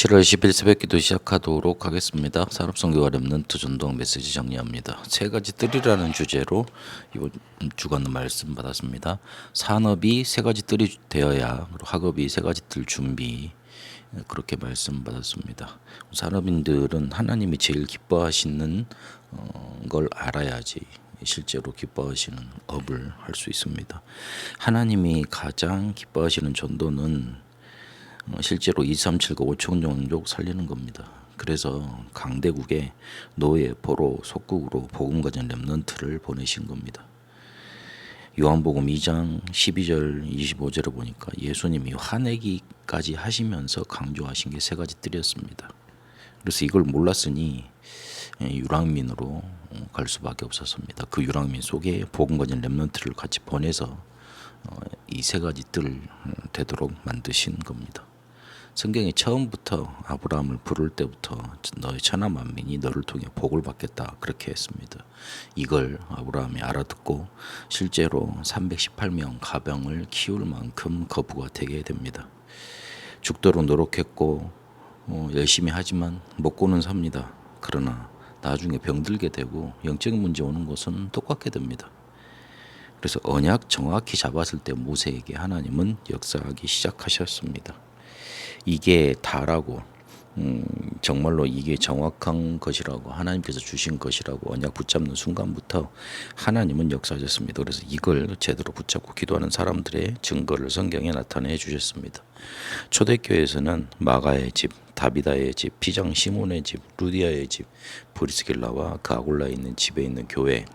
7월 10일 새벽기도 시작하도록 하겠습니다. 산업선교와 렘넌트 전도학 메시지 정리합니다. 세 가지 뜰이라는 주제로 이번 주간 말씀 받았습니다. 산업이 세 가지 뜰이 되어야 학업이 세 가지 뜰 준비, 그렇게 말씀 받았습니다. 산업인들은 하나님이 제일 기뻐하시는 걸 알아야지 실제로 기뻐하시는 업을 할 수 있습니다. 하나님이 가장 기뻐하시는 전도는 실제로 237과 5천 종족 살리는 겁니다. 그래서 강대국에 노예, 포로, 속국으로 복음 가진 렘넌트를 보내신 겁니다. 요한복음 2장 12절 25절을 보니까 예수님이 화내기까지 하시면서 강조하신 게 세 가지 뜰이었습니다. 그래서 이걸 몰랐으니 유랑민으로 갈 수밖에 없었습니다. 그 유랑민 속에 복음 가진 렘넌트를 같이 보내서 이 세 가지 뜰 되도록 만드신 겁니다. 성경이 처음부터 아브라함을 부를 때부터 너의 천하 만민이 너를 통해 복을 받겠다 그렇게 했습니다. 이걸 아브라함이 알아듣고 실제로 318명 가병을 키울 만큼 거부가 되게 됩니다. 죽도록 노력했고 열심히 하지만 먹고는 삽니다. 그러나 나중에 병들게 되고 영적인 문제 오는 것은 똑같게 됩니다. 그래서 언약 정확히 잡았을 때 모세에게 하나님은 역사하기 시작하셨습니다. 이게 다라고 정말로 이게 정확한 것이라고 하나님께서 주신 것이라고 언약 붙잡는 순간부터 하나님은 역사하셨습니다. 그래서 이걸 제대로 붙잡고 기도하는 사람들의 증거를 성경에 나타내 주셨습니다. 초대교회에서는 마가의 집, 다비다의 집, 피장 시몬의 집, 루디아의 집, 브리스길라와 그 아골라에 있는 집에 있는 교회,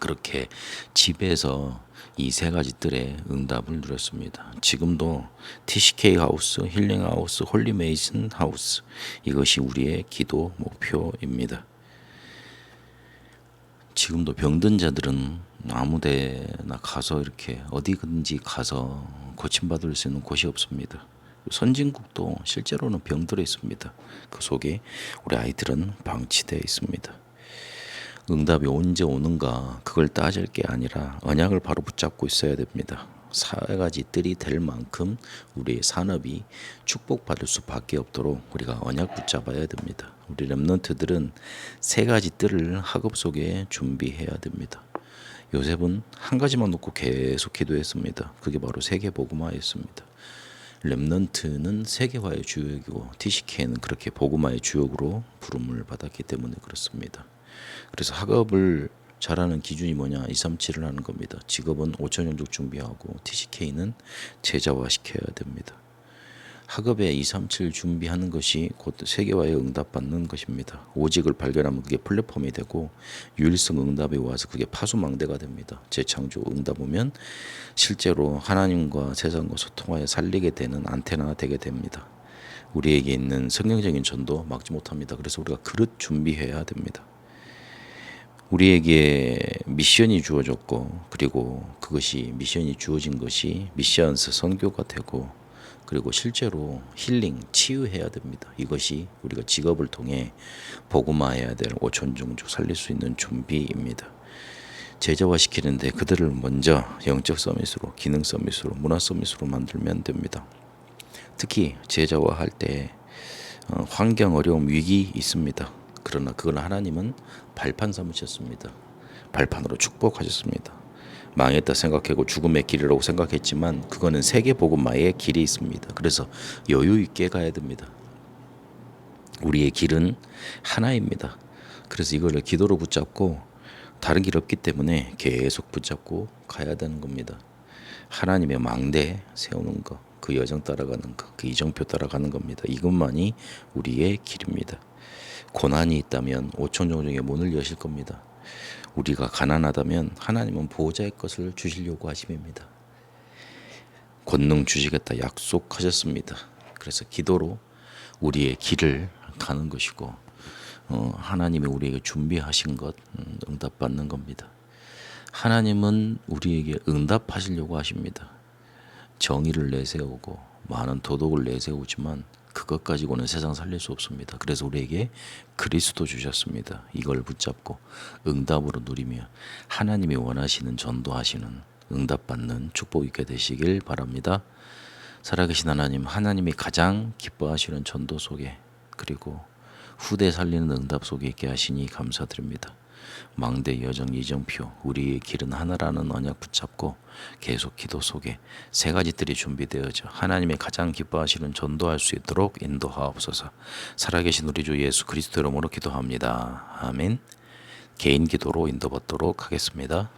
그렇게 집에서 이 세 가지 뜰에 응답을 누렸습니다. 지금도 TCK 하우스, 힐링 하우스, 홀리 메이슨 하우스, 이것이 우리의 기도 목표입니다. 지금도 병든 자들은 아무 데나 가서 이렇게 어디든지 가서 고침받을 수 있는 곳이 없습니다. 선진국도 실제로는 병들어 있습니다. 그 속에 우리 아이들은 방치되어 있습니다. 응답이 언제 오는가 그걸 따질 게 아니라 언약을 바로 붙잡고 있어야 됩니다. 세 가지 뜰이 될 만큼 우리의 산업이 축복받을 수밖에 없도록 우리가 언약 붙잡아야 됩니다. 우리 렘넌트들은 세 가지 뜰을 학업 속에 준비해야 됩니다. 요셉은 한 가지만 놓고 계속 기도했습니다. 그게 바로 세계복음화였습니다. 렘넌트는 세계화의 주역이고 TCK는 그렇게 복음화의 주역으로 부름을 받았기 때문에 그렇습니다. 그래서 학업을 잘하는 기준이 뭐냐? 237을 하는 겁니다. 직업은 5천 종족 준비하고 TCK는 제자화 시켜야 됩니다. 학업에 237 준비하는 것이 곧 세계화에 응답받는 것입니다. 오직을 발견하면 그게 플랫폼이 되고 유일성 응답에 와서 그게 파수망대가 됩니다. 재창조 응답 오면 실제로 하나님과 세상과 소통하여 살리게 되는 안테나가 되게 됩니다. 우리에게 있는 성경적인 전도 막지 못합니다. 그래서 우리가 그릇 준비해야 됩니다. 우리에게 미션이 주어졌고 그리고 그것이 미션이 주어진 것이 미션스 선교가 되고 그리고 실제로 힐링 치유해야 됩니다. 이것이 우리가 직업을 통해 복음화해야 될 5천 종족 살릴 수 있는 준비입니다. 제자화 시키는데 그들을 먼저 영적 서밋으로, 기능 서밋으로, 문화 서밋으로 만들면 됩니다. 특히 제자화 할 때 환경 어려움 위기 있습니다. 그러나 그걸 하나님은 발판 삼으셨습니다. 발판으로 축복하셨습니다. 망했다 생각하고 죽음의 길이라고 생각했지만 그거는 세계 복음화의 길이 있습니다. 그래서 여유 있게 가야 됩니다. 우리의 길은 하나입니다. 그래서 이걸 기도로 붙잡고 다른 길 없기 때문에 계속 붙잡고 가야 되는 겁니다. 하나님의 망대 세우는 것, 그 여정 따라가는 것, 그 이정표 따라가는 겁니다. 이것만이 우리의 길입니다. 고난이 있다면 5천 종족의 문을 여실 겁니다. 우리가 가난하다면 하나님은 보호자의 것을 주시려고 하심입니다. 권능 주시겠다 약속하셨습니다. 그래서 기도로 우리의 길을 가는 것이고 하나님이 우리에게 준비하신 것 응답받는 겁니다. 하나님은 우리에게 응답하시려고 하십니다. 정의를 내세우고 많은 도덕을 내세우지만 그것 가지고는 세상 살릴 수 없습니다. 그래서 우리에게 그리스도 주셨습니다. 이걸 붙잡고 응답으로 누리며 하나님이 원하시는 전도하시는 응답받는 축복 있게 되시길 바랍니다. 살아계신 하나님, 하나님이 가장 기뻐하시는 전도 속에 그리고 후대 살리는 응답 속에 있게 하시니 감사드립니다. 망대 여정 이정표 우리의 길은 하나라는 언약 붙잡고 계속 기도 속에 세 가지 뜰이 준비되어져 하나님의 가장 기뻐하시는 전도할 수 있도록 인도하옵소서. 살아계신 우리 주 예수 그리스도 이름으로 기도합니다. 아멘. 개인 기도로 인도받도록 하겠습니다.